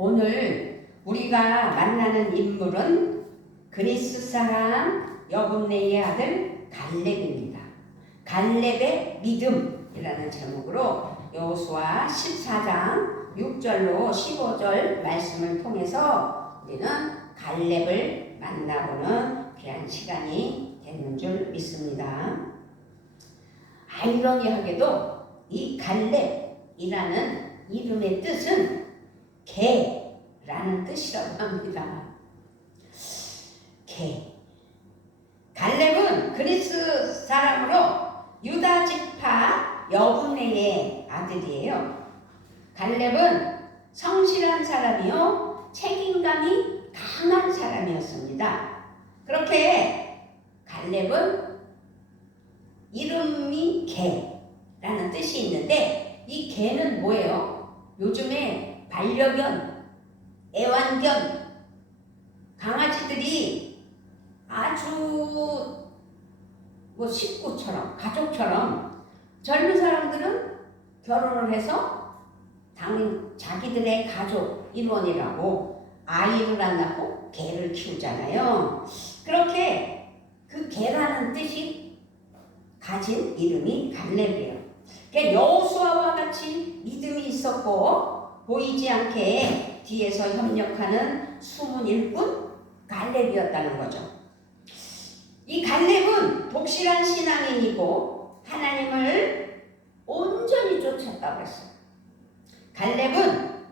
오늘 우리가 만나는 인물은 그리스 사람 여분네의 아들 갈렙입니다. 갈렙의 믿음이라는 제목으로 여호수아 14장 6절로 15절 말씀을 통해서 우리는 갈렙을 만나보는 귀한 시간이 되는 줄 믿습니다. 아이러니하게도 이 갈렙이라는 이름의 뜻은 개라는 뜻이라고 합니다. 개. 갈렙은 그리스 사람으로 유다 지파 여분네의 아들이에요. 갈렙은 성실한 사람이요, 책임감이 강한 사람이었습니다. 그렇게 갈렙은 이름이 개라는 뜻이 있는데, 이 개는 뭐예요? 요즘에 반려견, 애완견, 강아지들이 아주 식구처럼, 가족처럼, 젊은 사람들은 결혼을 해서 당연히 자기들의 가족 일원이라고 아이를 안 낳고 개를 키우잖아요. 그렇게 그 개라는 뜻이 가진 이름이 갈렙이에요. 여호수아와 같이 믿음이 있었고 보이지 않게 뒤에서 협력하는 숨은 일꾼 갈렙이었다는 거죠. 이 갈렙은 독실한 신앙인이고 하나님을 온전히 쫓았다고 했어요. 갈렙은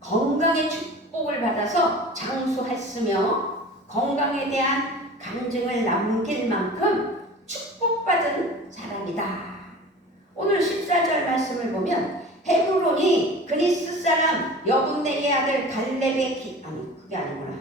건강의 축복을 받아서 장수했으며 건강에 대한 간증을 남길 만큼 축복받은 사람이다. 오늘 14절 말씀을 보면 헤브론이 그리스 사람 여분네의 아들 갈렙의 그게 아니구나.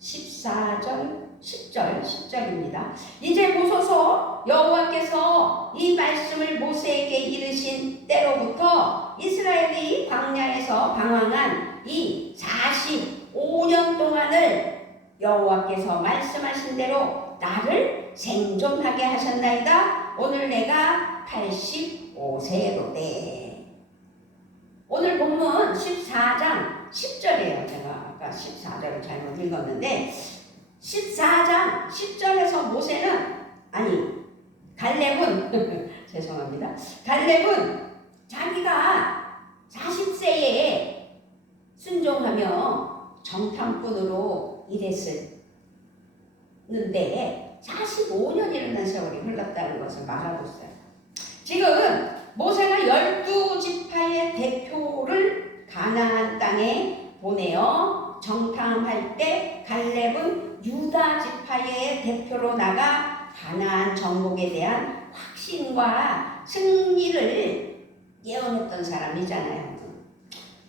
14절, 10절입니다. 이제 보소서 여호와께서 이 말씀을 모세에게 이르신 때로부터 이스라엘이 광야에서 방황한 이 45년 동안을 여호와께서 말씀하신 대로 나를 생존하게 하셨나이다. 오늘 내가 85세로되. 오늘 본문 14장 10절이에요. 제가 아까 14절을 잘못 읽었는데 14장 10절에서 갈렙은 죄송합니다. 갈렙은 자기가 40세에 순종하며 정탐꾼으로 일했었는데 45년이라는 세월이 흘렀다는 것을 말하고 있어요. 지금 모세가 12지파의 대표를 가나안 땅에 보내어 정탐할 때 갈렙은 유다 지파의 대표로 나가 가나안 정복에 대한 확신과 승리를 예언했던 사람이잖아요.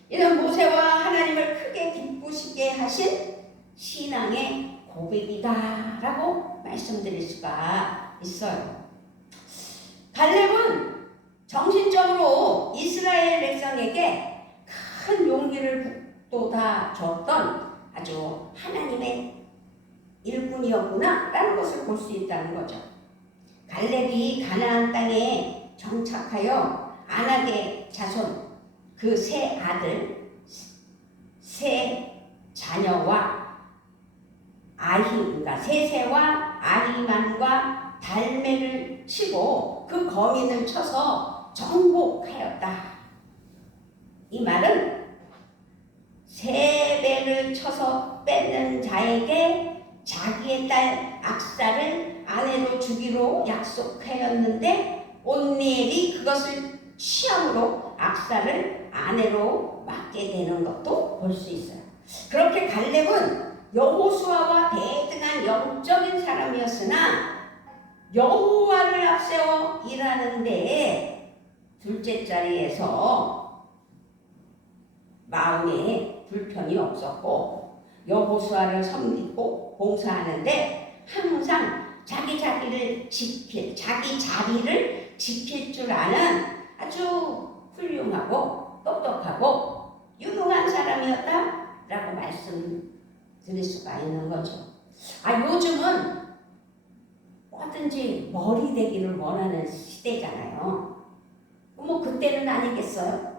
이런 모세와 하나님을 크게 기쁘시게 하신 신앙의 고백이다라고 말씀드릴 수가 있어요. 갈렙은 정신적으로 이스라엘 백성에게 큰 용기를 북돋아 줬던 아주 하나님의 일꾼이었구나 라는 것을 볼 수 있다는 거죠. 갈렙이 가나안 땅에 정착하여 아낙의 자손 그 세 아들, 세 자녀와 그러니까 세세와 아히만과 달메를 치고 그 거민을 쳐서 정복하였다. 이 말은 세 배를 쳐서 뺏는 자에게 자기의 딸 악사를 아내로 주기로 약속하였는데 온니엘이 그것을 취함으로 악사를 아내로 맡게 되는 것도 볼 수 있어요. 그렇게 갈렙은 여호수아와 대등한 영적인 사람이었으나 여호와를 앞세워 일하는데 둘째 자리에서 마음에 불편이 없었고 여호수아를 섬기고 봉사하는데 항상 자기 자리를 지킬 줄 아는 아주 훌륭하고 똑똑하고 유능한 사람이었다라고 말씀드릴 수가 있는 거죠. 요즘은 뭐든지 머리 되기를 원하는 시대잖아요. 뭐 그때는 아니겠어요?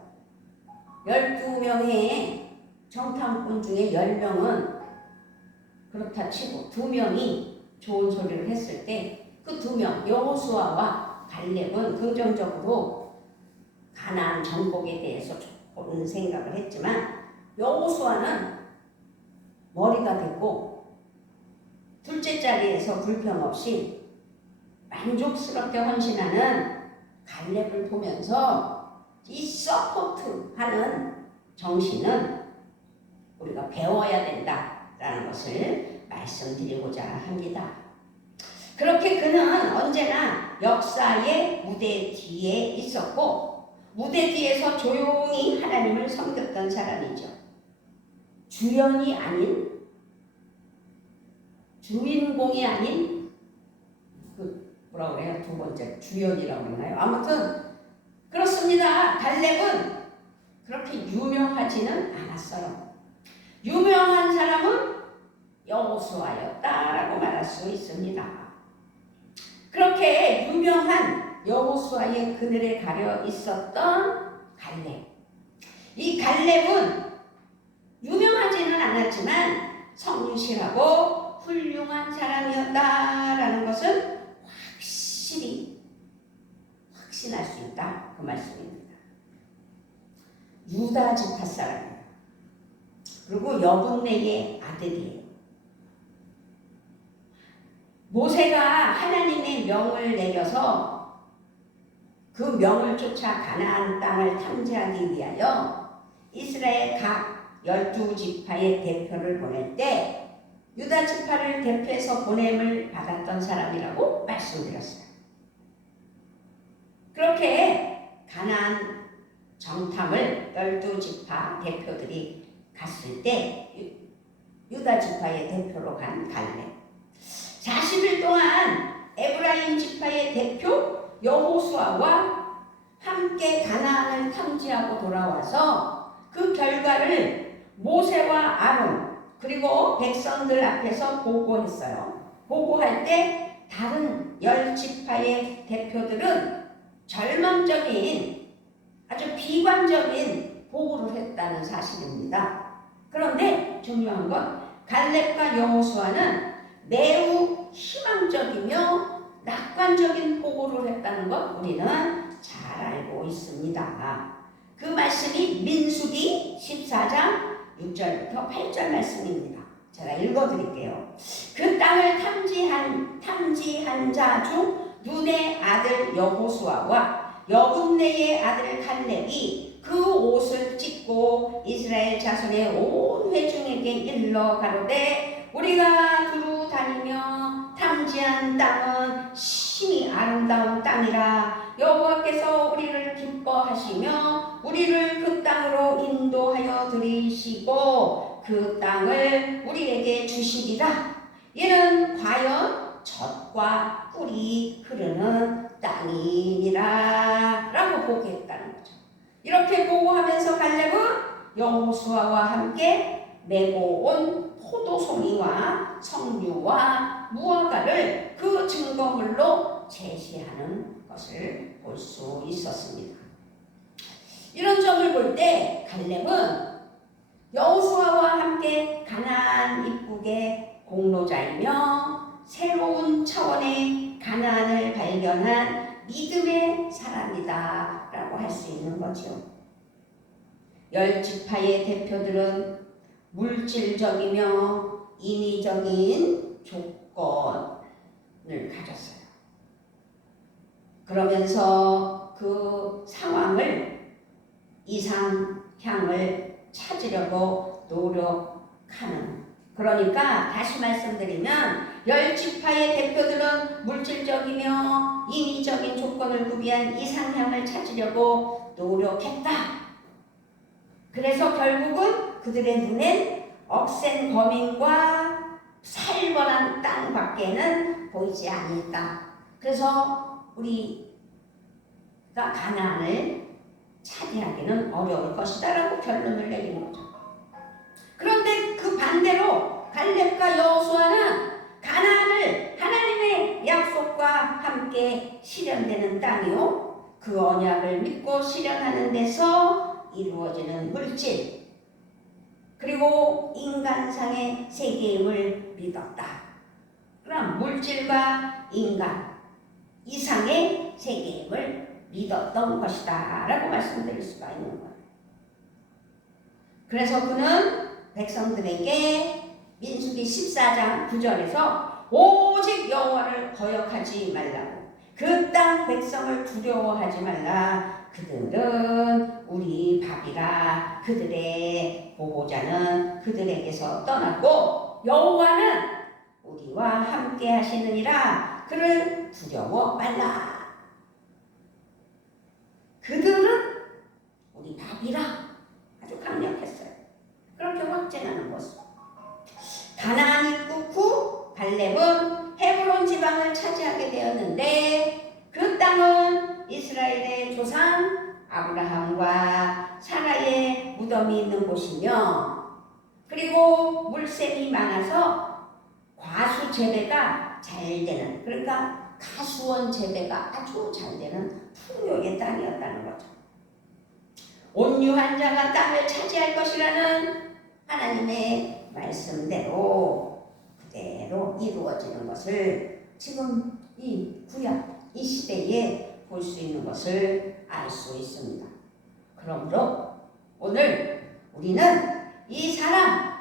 12명의 정탐꾼 중에 10명은 그렇다 치고 2명이 좋은 소리를 했을 때 그 2명 여호수아와 갈렙은 긍정적으로 가나안 정복에 대해서 좋은 생각을 했지만 여호수아는 머리가 됐고 둘째 자리에서 불평 없이 만족스럽게 헌신하는 갈렙을 보면서 이 서포트하는 정신은 우리가 배워야 된다라는 것을 말씀드리고자 합니다. 그렇게 그는 언제나 역사의 무대 뒤에 있었고 무대 뒤에서 조용히 하나님을 섬겼던 사람이죠. 주연이 아닌, 주인공이 아닌 뭐라고 그래요? 두 번째 주연이라고 그러나요? 아무튼 그렇습니다. 갈렙은 그렇게 유명하지는 않았어요. 유명한 사람은 여호수아였다라고 말할 수 있습니다. 그렇게 유명한 여호수아의 그늘에 가려 있었던 갈렙. 이 갈렙은 유명하지는 않았지만 성실하고 훌륭한 사람이었다라는 것은 확신할 수 있다 그 말씀입니다. 유다 지파 사람이에요. 그리고 여분네의 아들이에요. 모세가 하나님의 명을 내려서 그 명을 쫓아 가나안 땅을 탐지하기 위하여 이스라엘 각 12지파의 대표를 보낼 때 유다 지파를 대표해서 보냄을 받았던 사람이라고 말씀드렸어요. 그렇게 가나안 정탐을 12지파 대표들이 갔을 때 유다 지파의 대표로 간 갈렙, 40일 동안 에브라임 지파의 대표 여호수아와 함께 가나안을 탐지하고 돌아와서 그 결과를 모세와 아론 그리고 백성들 앞에서 보고했어요. 보고할 때 다른 10지파의 대표들은 절망적인 아주 비관적인 보고를 했다는 사실입니다. 그런데 중요한 건 갈렙과 여호수아는 매우 희망적이며 낙관적인 보고를 했다는 것 우리는 잘 알고 있습니다. 그 말씀이 민수기 14장 6절부터 8절 말씀입니다. 제가 읽어드릴게요. 그 땅을 탐지한 자 중 눈의 아들 여호수아와 여분네의 아들 갈렙이 그 옷을 찢고 이스라엘 자손의 온 회중에게 일러 가로되 우리가 두루 다니며 탐지한 땅은 심히 아름다운 땅이라 여호와께서 우리를 기뻐하시며 우리를 그 땅으로 인도하여 들이시고 그 땅을 우리에게 주시리라. 이는 과연 젖과 꿀이 흐르는 땅이니라 라고 보고했다는 거죠. 이렇게 보고하면서 갈렙은 여호수아와 함께 메고 온 포도송이와 석류와 무화과를 그 증거물로 제시하는 것을 볼 수 있었습니다. 이런 점을 볼 때 갈렙은 여호수아와 함께 가나안 입국의 공로자이며 새로운 차원의 가나안을 발견한 믿음의 사람이다 라고 할 수 있는 거죠. 10지파의 대표들은 물질적이며 인위적인 조건을 가졌어요. 그러면서 그 상황을 이상향을 찾으려고 노력하는, 그러니까 다시 말씀드리면 10지파의 대표들은 물질적이며 인위적인 조건을 구비한 이상향을 찾으려고 노력했다. 그래서 결국은 그들의 눈엔 억센 거민과 살벌한 땅밖에는 보이지 않았다. 그래서 우리가 가나안을 차지하기는 어려울 것이다 라고 결론을 내린 거죠. 그런데 그 반대로 갈렙과 여호수아는 가나안을 하나님의 약속과 함께 실현되는 땅이요, 그 언약을 믿고 실현하는 데서 이루어지는 물질, 그리고 인간상의 세계임을 믿었다. 그럼 물질과 인간 이상의 세계임을 믿었던 것이다 라고 말씀드릴 수가 있는 거예요. 그래서 그는 백성들에게 민수기 14장 9절에서 오직 여호와를 거역하지 말라고, 그 땅 백성을 두려워하지 말라. 그들은 우리 밥이라. 그들의 보호자는 그들에게서 떠났고 여호와는 우리와 함께 하시느니라. 그를 두려워 말라. 그들은 우리 밥이라. 아주 강력했어요. 그렇게 확증하는 모습. 가나안 입국 후 갈렙은 헤브론 지방을 차지하게 되었는데 그 땅은 이스라엘의 조상 아브라함과 사라의 무덤이 있는 곳이며, 그리고 물샘이 많아서 과수 재배가 잘 되는, 그러니까 가수원 재배가 아주 잘 되는 풍요의 땅이었다는 거죠. 온유한 자가 땅을 차지할 것이라는 하나님의 말씀대로 그대로 이루어지는 것을 지금 이 구약 이 시대에 볼 수 있는 것을 알 수 있습니다. 그러므로 오늘 우리는 이 사람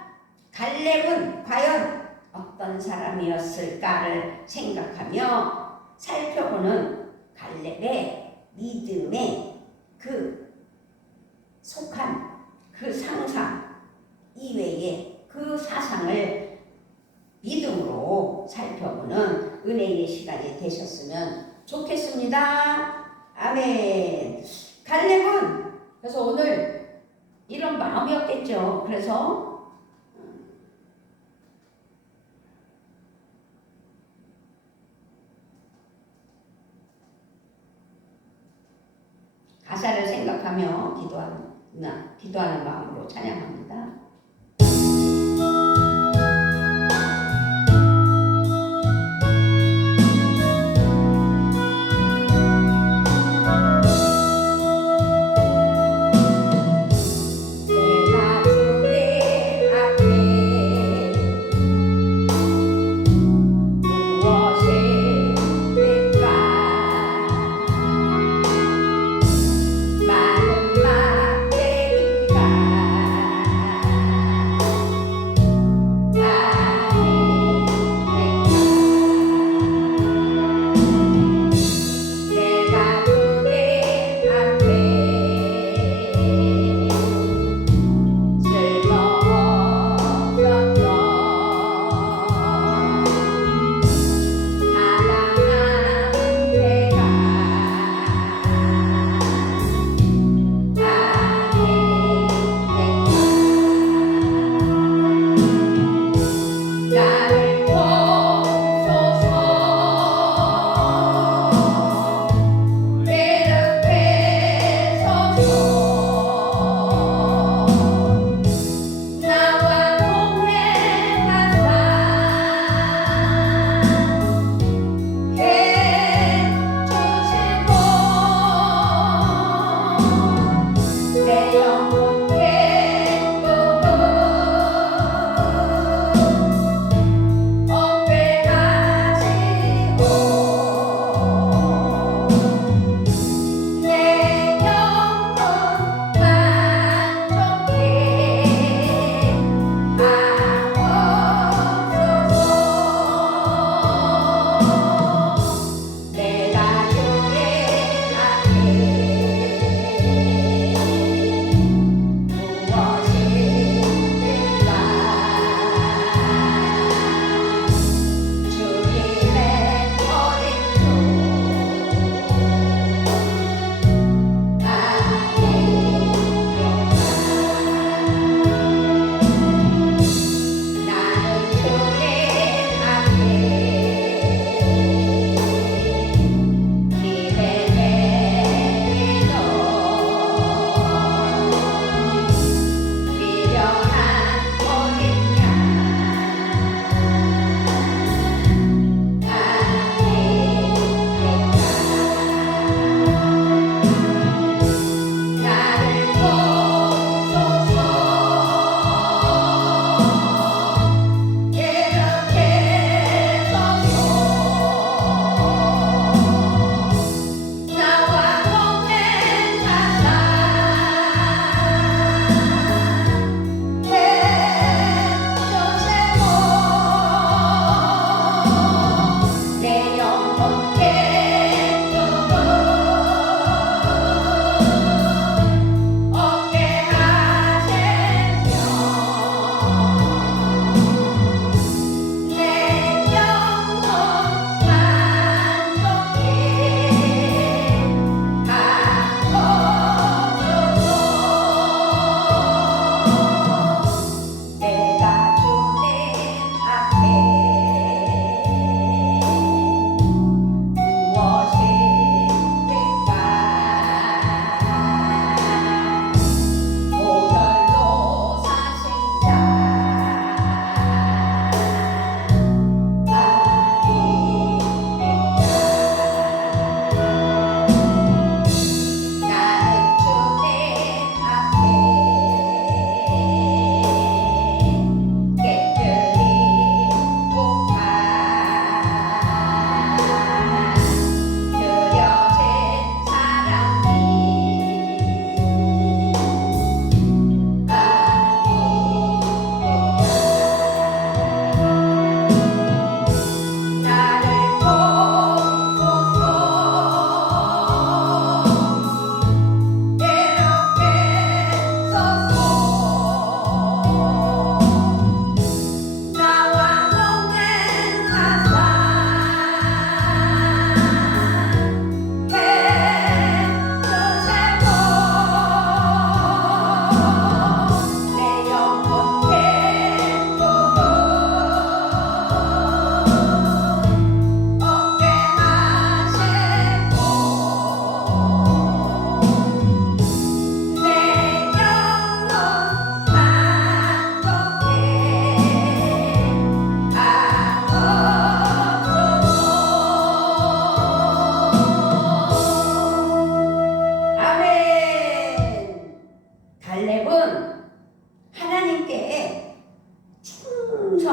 갈렙은 과연 어떤 사람이었을까를 생각하며 살펴보는 갈렙의 믿음의 그 속한 그 상상 이외의 그 사상을 믿음으로 살펴보는 은혜의 시간이 되셨으면 좋겠습니다. 아멘. 갈렙은 그래서 오늘 이런 마음이었겠죠. 그래서 가사를 생각하며 기도하는 마음으로 찬양합니다.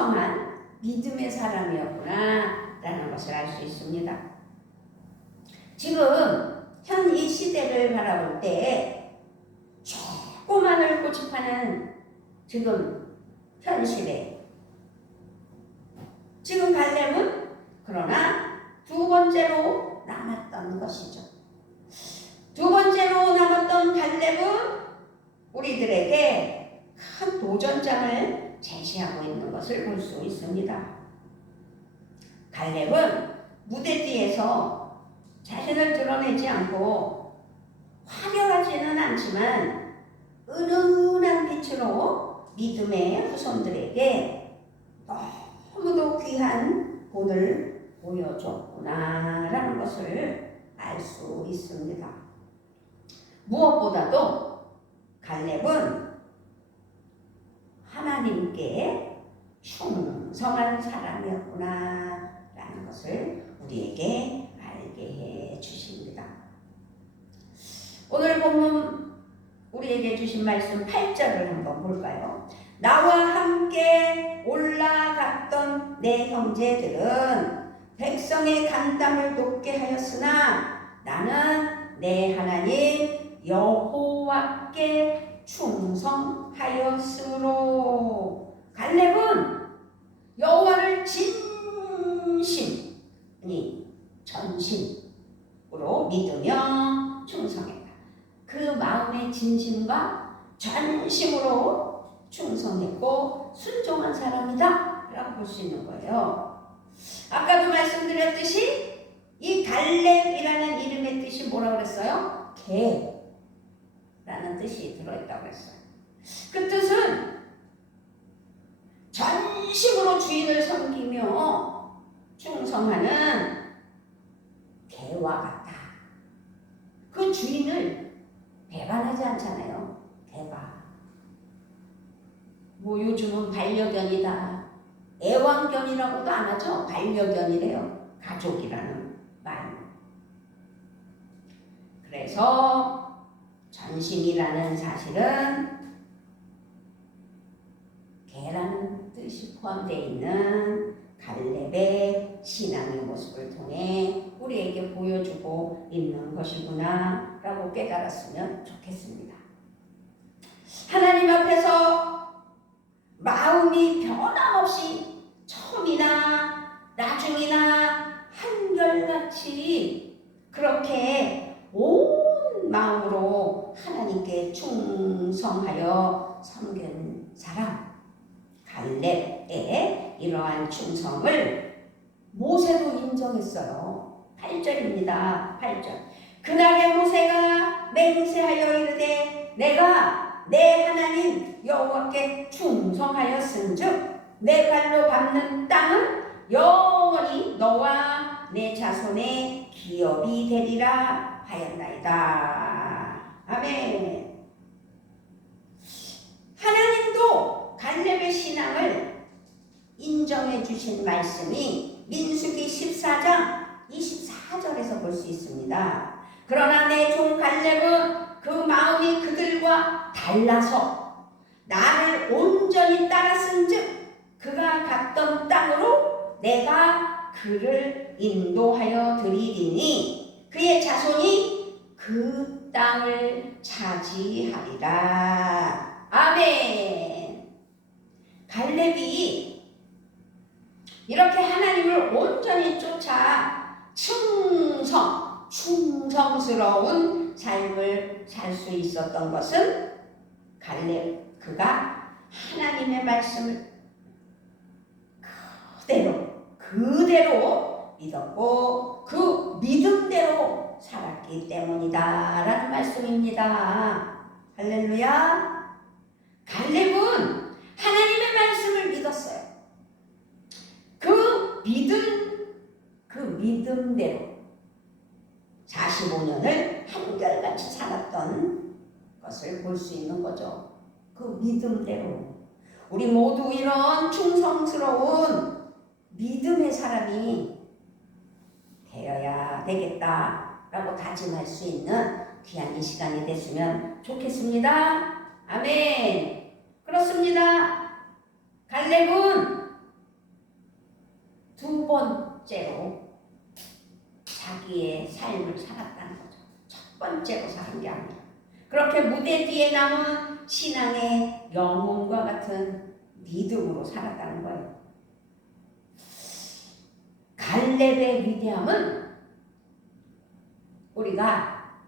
충성한 믿음의 사람이었구나 라는 것을 알 수 있습니다. 지금 현 이 시대를 바라볼 때 조그만을 고집하는 지금 현실에 지금 갈렙은 그러나 두 번째로 남았던 것이죠. 두 번째로 남았던 갈렙은 우리들에게 큰 도전장을 제시하고 있는 것을 볼 수 있습니다. 갈렙은 무대 뒤에서 자신을 드러내지 않고 화려하지는 않지만 은은한 빛으로 믿음의 후손들에게 너무도 귀한 본을 보여줬구나라는 것을 알 수 있습니다. 무엇보다도 갈렙은 하나님께 충성한 사람이었구나라는 것을 우리에게 알게 해 주십니다. 오늘 본문 우리에게 주신 말씀 8절을 한번 볼까요? 나와 함께 올라갔던 내 형제들은 백성의 간담을 높게 하였으나 나는 내 하나님 여호와께 충성하였으므로. 갈렙은 여호와를 진심이 전심으로 믿으며 충성했다. 그 마음의 진심과 전심으로 충성했고 순종한 사람이다 라고 볼 수 있는 거예요. 아까도 말씀드렸듯이 이 갈렙이라는 이름의 뜻이 뭐라고 그랬어요? 개라는 뜻이 들어있다고 했어요. 그 뜻은 전심으로 주인을 섬기며 충성하는 개와 같다. 그 주인을 배반하지 않잖아요. 개가. 뭐 요즘은 반려견이다. 애완견이라고도 안 하죠. 반려견이래요. 가족이라는 말. 그래서 전심이라는 사실은 개라는 뜻이 포함되어 있는 갈렙의 신앙의 모습을 통해 우리에게 보여주고 있는 것이구나 라고 깨달았으면 좋겠습니다. 하나님 앞에서 마음이 변함없이 처음이나 나중이나 한결같이 그렇게 온 마음으로 하나님께 충성하여 섬긴 사람 갈렙의 이러한 충성을 모세도 인정했어요. 8절입니다. 8절. 그날의 모세가 맹세하여 이르되 내가 내 하나님 여호와께 충성하였은즉 내 발로 밟는 땅은 영원히 너와 내 자손의 기업이 되리라 하였나이다. 아멘. 하나님도 갈렙의 신앙을 인정해 주신 말씀이 민수기 14장 24절에서 볼 수 있습니다. 그러나 내 종 갈렙은 그 마음이 그들과 달라서 나를 온전히 따랐은즉 그가 갔던 땅으로 내가 그를 인도하여 드리리니 그의 자손이 그 땅을 차지하리라. 아멘. 갈렙이 이렇게 하나님을 온전히 쫓아 충성스러운 삶을 살 수 있었던 것은 그가 하나님의 말씀을 그대로 믿었고 그 믿음대로 살았기 때문이다 라는 말씀입니다. 할렐루야. 갈렙은 하나님의 말씀을 믿었어요. 그 믿음대로 45년을 한결같이 살았던 것을 볼 수 있는 거죠. 그 믿음대로 우리 모두 이런 충성스러운 믿음의 사람이 되어야 되겠다라고 다짐할 수 있는 귀한 이 시간이 됐으면 좋겠습니다. 아멘. 그렇습니다. 갈렙은 째고 사는 게 아니라 그렇게 무대 뒤에 남은 신앙의 영혼과 같은 믿음으로 살았다는 거예요. 갈렙의 위대함은 우리가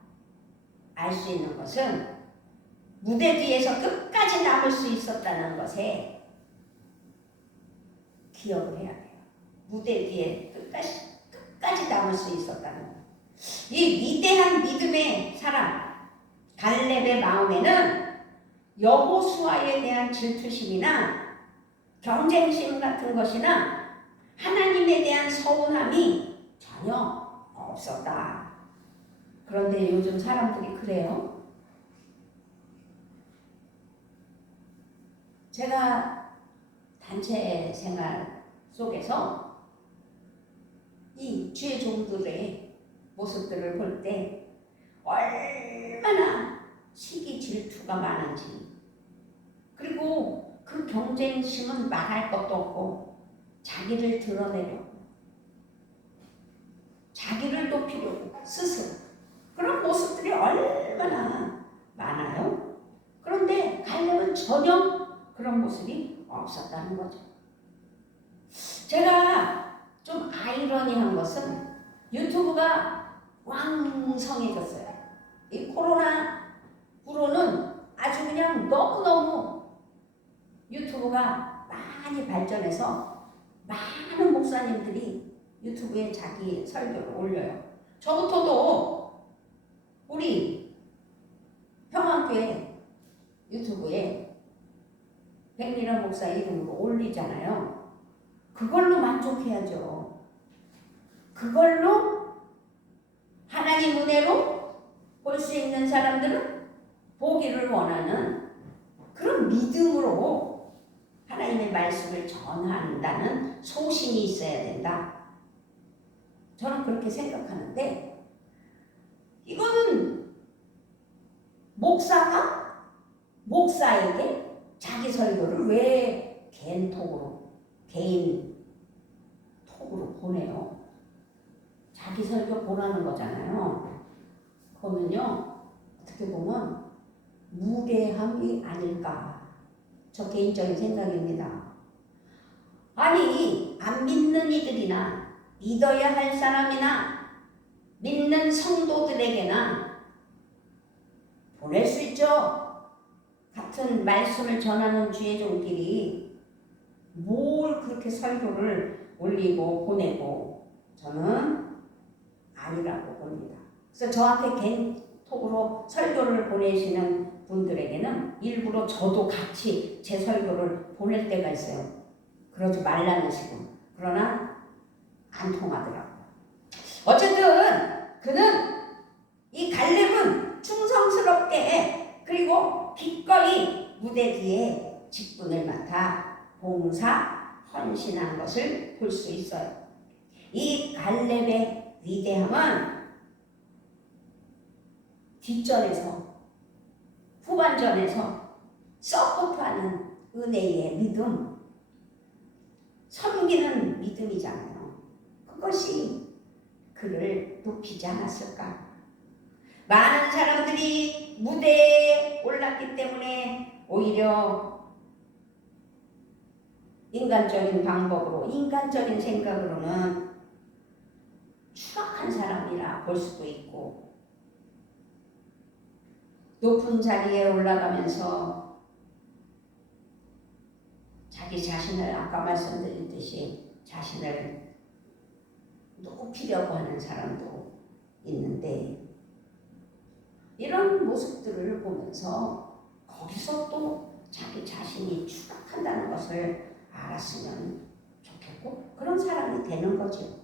알 수 있는 것은 무대 뒤에서 끝까지 남을 수 있었다는 것에 기억을 해야 돼요. 무대 뒤에 끝까지 남을 수 있었다는 것. 이 위대한 믿음의 사람 갈렙의 마음에는 여호수아에 대한 질투심이나 경쟁심 같은 것이나 하나님에 대한 서운함이 전혀 없었다. 그런데 요즘 사람들이 그래요. 제가 단체 생활 속에서 이 주의 종들의 모습들을 볼 때 얼마나 시기 질투가 많은지, 그리고 그 경쟁심은 말할 것도 없고 자기를 드러내려고, 자기를 높이려고 스스로 그런 모습들이 얼마나 많아요. 그런데 갈렙은 전혀 그런 모습이 없었다는 거죠. 제가 좀 아이러니한 것은 유튜브가 왕성해졌어요. 이 코로나로는 아주 그냥 너무너무 유튜브가 많이 발전해서 많은 목사님들이 유튜브에 자기 설교를 올려요. 저부터도 우리 평안교회 유튜브에 백미란 목사 이름으로 올리잖아요. 그걸로 만족해야죠. 그걸로 하나님 은혜로 볼 수 있는 사람들은 보기를 원하는 그런 믿음으로 하나님의 말씀을 전한다는 소신이 있어야 된다. 저는 그렇게 생각하는데, 이거는 목사가 목사에게 자기 설교를 왜 개인 톡으로 보내요? 자기 설교 보라는 거잖아요. 그거는요, 어떻게 보면 무례함이 아닐까. 저 개인적인 생각입니다. 아니, 안 믿는 이들이나 믿어야 할 사람이나 믿는 성도들에게나 보낼 수 있죠. 같은 말씀을 전하는 주의 종끼리 뭘 그렇게 설교를 올리고 보내고, 저는 아니라고 봅니다. 그래서 저한테 개인톡으로 설교를 보내시는 분들에게는 일부러 저도 같이 제 설교를 보낼 때가 있어요. 그러지 말라는 식으로. 그러나 안 통하더라고요. 어쨌든 그는, 이 갈렙은 충성스럽게 그리고 기꺼이 무대 뒤에 직분을 맡아 봉사, 헌신한 것을 볼 수 있어요. 이 갈렙의 위대함은 뒷전에서, 후반전에서 서포트하는 은혜의 믿음, 섬기는 믿음이잖아요. 그것이 그를 높이지 않았을까? 많은 사람들이 무대에 올랐기 때문에 오히려 인간적인 방법으로, 인간적인 생각으로는 추악한 사람이라 볼 수도 있고, 높은 자리에 올라가면서 자기 자신을, 아까 말씀드렸듯이 자신을 높이려고 하는 사람도 있는데, 이런 모습들을 보면서 거기서 또 자기 자신이 추락한다는 것을 알았으면 좋겠고, 그런 사람이 되는 거죠.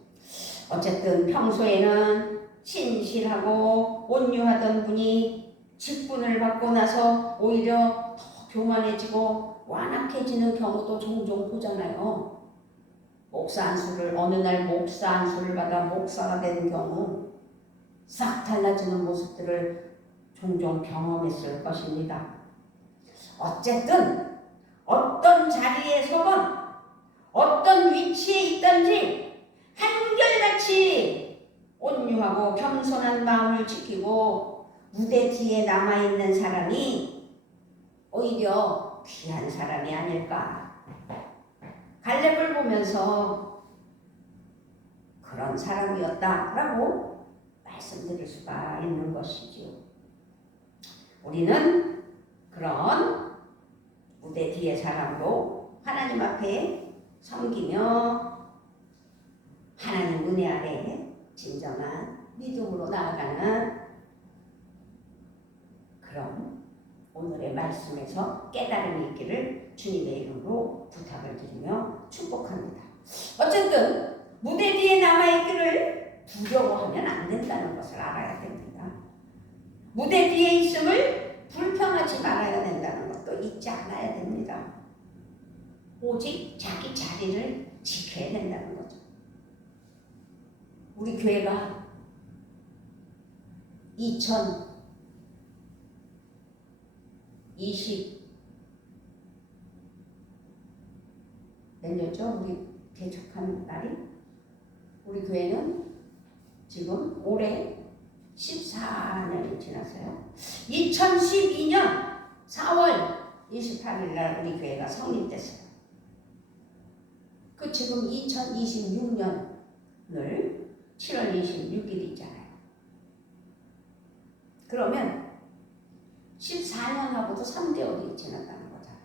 어쨌든 평소에는 신실하고 온유하던 분이 직분을 받고 나서 오히려 더 교만해지고 완악해지는 경우도 종종 보잖아요. 목사 안수를, 어느 날 목사 안수를 받아 목사가 된 경우 싹 달라지는 모습들을 종종 경험했을 것입니다. 어쨌든 어떤 자리에 서건, 어떤 위치에 있든지 한결같이 온유하고 겸손한 마음을 지키고 무대 뒤에 남아있는 사람이 오히려 귀한 사람이 아닐까. 갈렙을 보면서 그런 사람이었다라고 말씀드릴 수가 있는 것이지요. 우리는 그런 무대 뒤의 사람으로 하나님 앞에 섬기며 하나님 은혜 아래 진정한 믿음으로 나아가는 그런 오늘의 말씀에서 깨달음이 있기를 주님의 이름으로 부탁을 드리며 축복합니다. 어쨌든 무대 뒤에 남아있기를 두려워하면 안 된다는 것을 알아야 됩니다. 무대 뒤에 있음을 불평하지 말아야 된다는 것도 잊지 않아야 됩니다. 오직 자기 자리를 지켜야 된다는 거죠. 우리 교회가 2020 몇 년죠? 우리 개척한 날이? 우리 교회는 지금 올해 14년이 지났어요. 2012년 4월 28일 날 우리 교회가 성립됐어요. 그 지금 2026년을 7월 26일이잖아요. 그러면 14년하고도 3개월이 지났다는 거잖아요.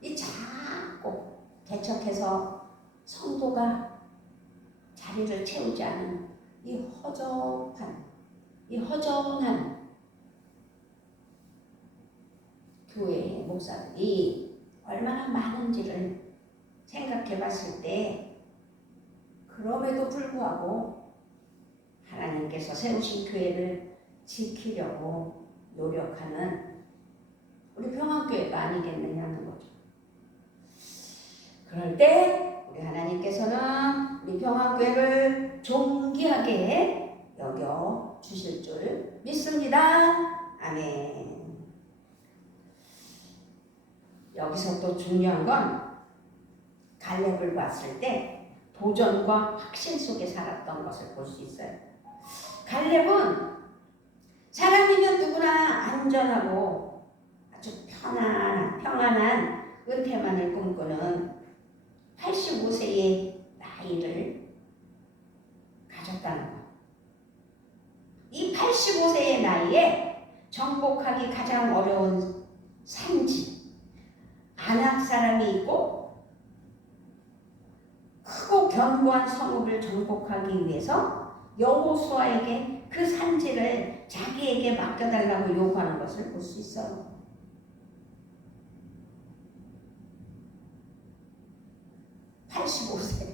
이 자꾸 개척해서 성도가 자리를 채우지 않은 이 허전한 교회의 목사들이 얼마나 많은지를 생각해 봤을 때, 그럼에도 불구하고 하나님께서 세우신 교회를 지키려고 노력하는 우리 평안교회가 아니겠느냐는 거죠. 그럴 때 우리 하나님께서는 우리 평안교회를 존귀하게 여겨 주실 줄 믿습니다. 아멘. 여기서 또 중요한 건 갈렙을 봤을 때 도전과 확신 속에 살았던 것을 볼 수 있어요. 갈렙은 사람이면 누구나 안전하고 아주 평안한 은퇴만을 꿈꾸는 85세의 나이를 가졌다는 것. 이 85세의 나이에 정복하기 가장 어려운 산지, 아낙 사람이 있고 크고 견고한 성읍을 정복하기 위해서 여호수아에게 그 산지를 자기에게 맡겨달라고 요구하는 것을 볼 수 있어요. 85세.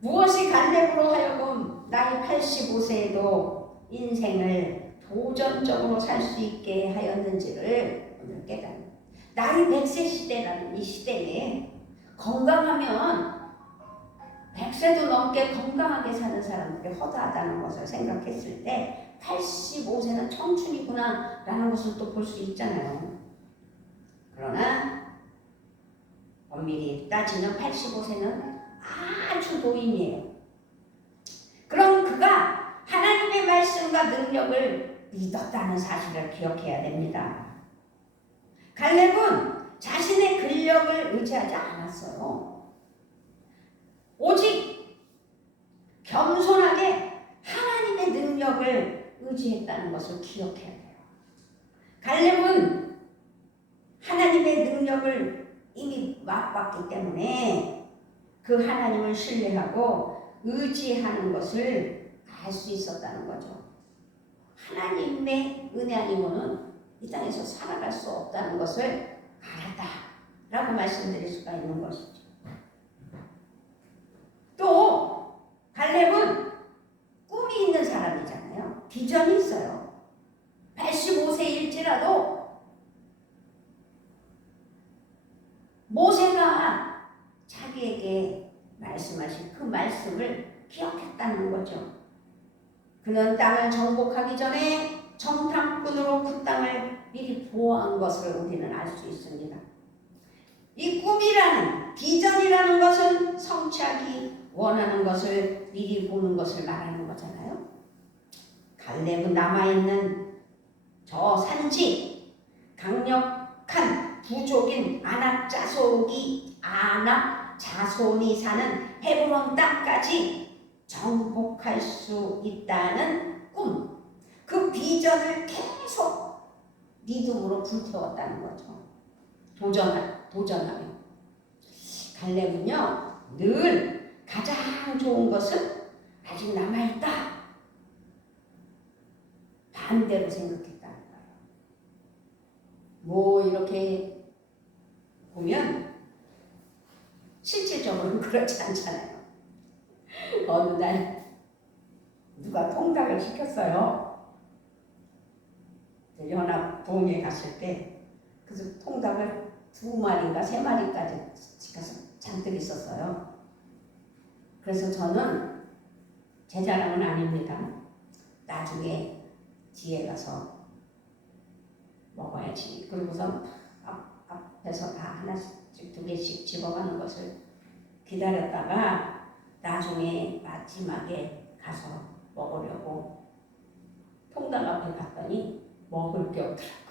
무엇이 갈렙으로 하여금 나이 85세에도 인생을 도전적으로 살 수 있게 하였는지를 오늘 깨달아요. 나이 100세 시대라는 이 시대에 건강하면 100세도 넘게 건강하게 사는 사람들이 허다하다는 것을 생각했을 때 85세는 청춘이구나 라는 것을 또 볼 수 있잖아요. 그러나 엄밀히 따지면 85세는 아주 노인이에요. 그럼 그가 하나님의 말씀과 능력을 믿었다는 사실을 기억해야 됩니다. 갈렙은 자신의 근력을 의지하지 않았어요. 오직 겸손하게 하나님의 능력을 의지했다는 것을 기억해야 돼요. 갈렙은 하나님의 능력을 이미 맛봤기 때문에 그 하나님을 신뢰하고 의지하는 것을 알 수 있었다는 거죠. 하나님의 은혜 아니고는 이 땅에서 살아갈 수 없다는 것을 알았다라고 말씀드릴 수가 있는 것이죠. 또 갈렙은 꿈이 있는 사람이잖아요. 비전이 있어요. 85세일지라도 모세가 자기에게 말씀하신 그 말씀을 기억했다는 거죠. 그는 땅을 정복하기 전에 정탐꾼으로 그 땅을 미리 보호한 것을 우리는 알 수 있습니다. 이 꿈이라는, 비전이라는 것은 성취하기 원하는 것을 미리 보는 것을 말하는 거잖아요. 갈렙은 남아있는 저 산지, 강력한 부족인 아낙 자손이 사는 헤브론 땅까지 정복할 수 있다는 꿈, 그 비전을 계속 믿음으로 불태웠다는 거죠. 도전하며. 갈렙은요, 늘 가장 좋은 것은 아직 남아있다. 반대로 생각했다는 거예요. 뭐 이렇게 보면 실질적으로는 그렇지 않잖아요. 어느 날 누가 통닭을 시켰어요. 연합 부흥회 갔을 때 그래서 통닭을 2마리인가 3마리까지 시켜서 잔뜩 있었어요. 그래서 저는 제 자랑은 아닙니다. 나중에 뒤에 가서 먹어야지. 그러고서 앞에서 다 하나씩 2개씩 집어가는 것을 기다렸다가 나중에 마지막에 가서 먹으려고 통닭 앞에 갔더니 먹을 게 없더라고요.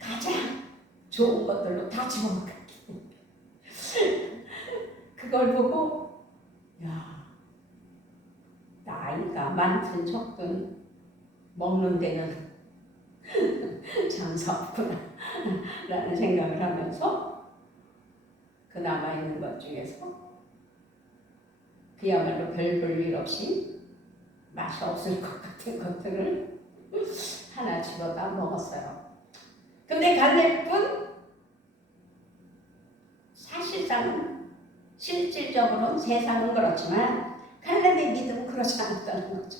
가장 좋은 것들로 다 집어먹었기. 그걸 보고 야, 나이가 많든 적든 먹는 데는 장사 없구나 라는 생각을 하면서 그 남아있는 것 중에서 그야말로 별 볼 일 없이 맛이 없을 것 같은 것들을 하나 집어다 먹었어요. 근데 갈렙은 사실상 실질적으로는 세상은 그렇지만 갈렙의 믿음은 그렇지 않았다는 거죠.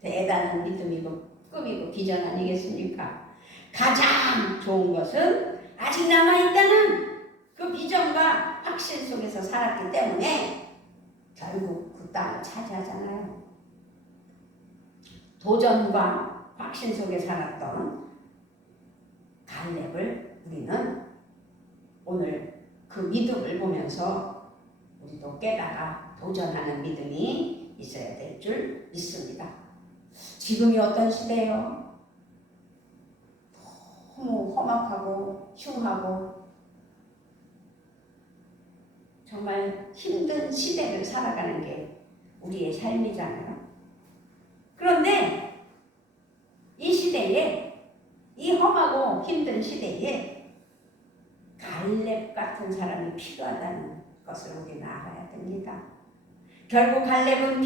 대단한 믿음이고 꿈이고 비전 아니겠습니까? 가장 좋은 것은 아직 남아있다는 그 비전과 확신 속에서 살았기 때문에 결국 그 땅을 차지하잖아요. 도전과 확신 속에 살았던 갈렙을 우리는 오늘 그 믿음을 보면서 우리도 깨달아 도전하는 믿음이 있어야 될 줄 믿습니다. 지금이 어떤 시대예요? 너무 험악하고 흉하고 정말 힘든 시대를 살아가는 게 우리의 삶이잖아요. 그런데 이 시대에, 이 험하고 힘든 시대에 갈렙 같은 사람이 필요하다는 것을 우리는 알아야 됩니다. 결국 갈렙은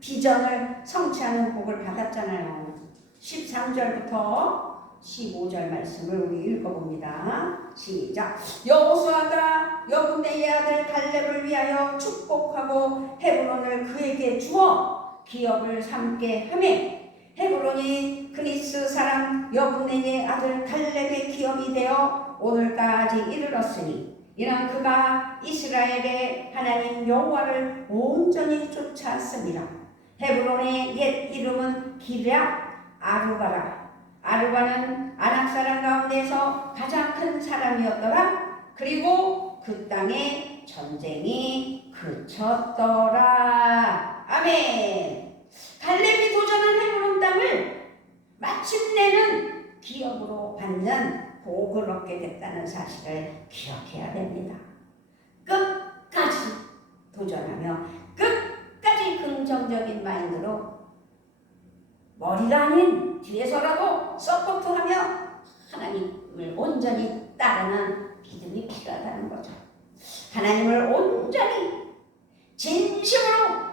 비전을 성취하는 복을 받았잖아요. 13절부터 15절 말씀을 우리 읽어봅니다. 시작. 여호수아가 여분네의 아들 갈렙을 위하여 축복하고 헤브론을 그에게 주어 기업을 삼게 하매 헤브론이 그니스 사람 여분네의 아들 갈렙의 기업이 되어 오늘까지 이르렀으니 이는 그가 이스라엘의 하나님 여호와를 온전히 쫓았습니다. 헤브론의 옛 이름은 기럇 아루바라. 아루바는 아낙 사람 가운데서 가장 큰 사람이었더라. 그리고 그 땅에 전쟁이 그쳤더라. 아멘. 갈렙이 도전한 헤브론 땅을 마침내는 기업으로 받는 복을 얻게 됐다는 사실을 기억해야 됩니다. 끝까지 도전하며 끝까지 긍정적인 마인드로 머리가 아닌 뒤에서라도 서포트하며 하나님을 온전히 따르는 믿음이 필요하다는 거죠. 하나님을 온전히 진심으로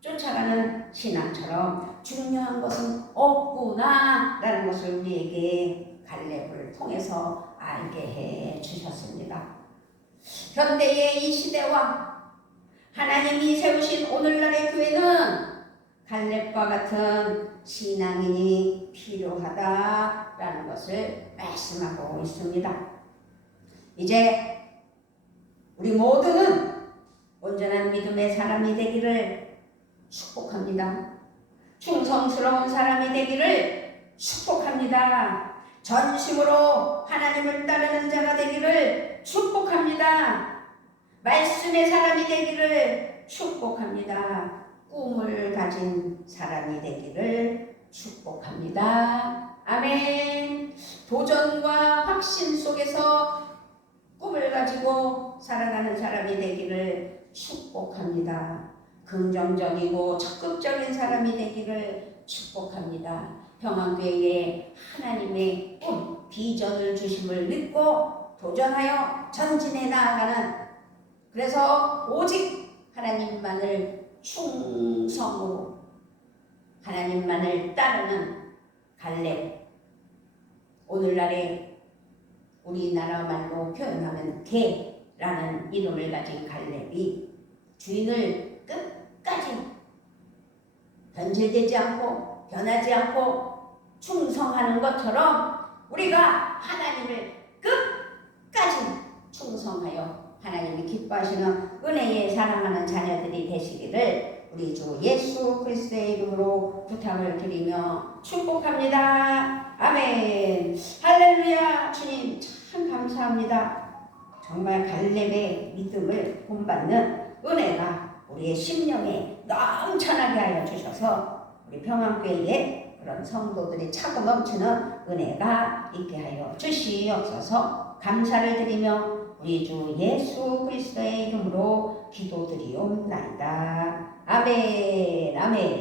쫓아가는 신앙처럼 중요한 것은 없구나 라는 것을 우리에게 갈렙을 통해서 알게 해 주셨습니다. 현대의 이 시대와 하나님이 세우신 오늘날의 교회는 갈렙과 같은 신앙인이 필요하다라는 것을 말씀하고 있습니다. 이제 우리 모두는 온전한 믿음의 사람이 되기를 축복합니다. 충성스러운 사람이 되기를 축복합니다. 전심으로 하나님을 따르는 자가 되기를 축복합니다. 말씀의 사람이 되기를 축복합니다. 꿈을 가진 사람이 되기를 축복합니다. 아멘. 도전과 확신 속에서 꿈을 가지고 살아가는 사람이 되기를 축복합니다. 긍정적이고 적극적인 사람이 되기를 축복합니다. 평안교회에 하나님의 꿈, 비전을 주심을 믿고 도전하여 전진해 나아가는, 그래서 오직 하나님만을 충성으로 하나님만을 따르는 갈렙, 오늘날의 우리나라 말로 표현하면 개라는 이름을 가진 갈렙이 주인을 끝까지 변질되지 않고 변하지 않고 충성하는 것처럼 우리가 하나님을 끝까지 충성하여 하나님이 기뻐하시는 은혜에 사랑하는 자녀들이 되시기를 우리 주 예수 그리스도의 이름으로 부탁을 드리며 축복합니다. 아멘. 할렐루야. 주님 참 감사합니다. 정말 갈렙의 믿음을 본받는 은혜가 우리의 심령에 넘쳐나게 하여 주셔서 우리 평안교회에 그런 성도들이 차고 넘치는 은혜가 있게 하여 주시옵소서. 감사를 드리며 우리 주 예수 그리스도의 이름으로 기도드리옵나이다. 아멘. 아멘.